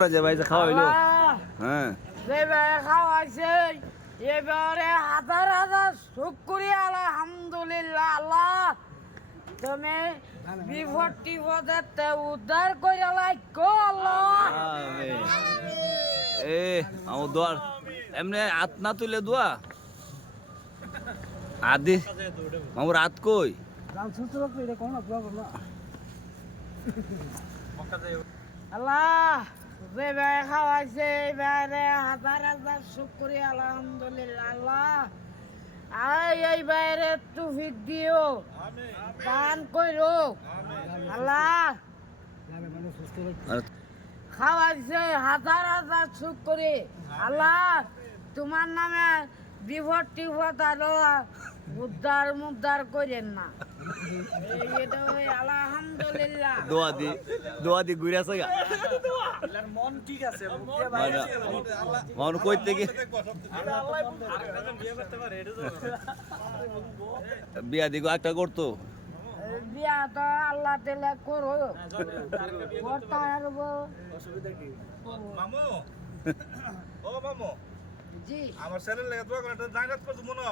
যে ভাই যে খাওয়া হইল। হ্যাঁ। যেভাবে খাওয়াইছে এবারে হাজার হাজার শুক্রিয়া আলহামদুলিল্লাহ আল্লাহ। তুমি বিপদ টিপদে উদ্ধার করে লাইকো আল্লাহ। এ আমার দোয়ার এমনি হাত না তুলে দোয়া। আদি আমার হাত কই? আল্লাহ! খাওয়াইছে এবারে হাজার হাজার আল্লাহ। এই বাইরে দিও। আল্লাহ। খাওয়াইছে হাজার হাজার সুখ করে আল্লাহ, তোমার নামে বিপদ টিপদ আরও উদ্ধার মুদ্ধার করেন না। এই আলহামদুলিল্লাহ দোয়া দি দোয়া দি ঘুরে আছে গা। মন ঠিক আছে মন কই থেকে? বিয়া দিগো একটা করতো? বিয়া তো আল্লাহ তেলে করো করতে পারব মামু। ও মামু। জি। আমার ছেলের লেগে দোয়া করে জায়গা করছ মনে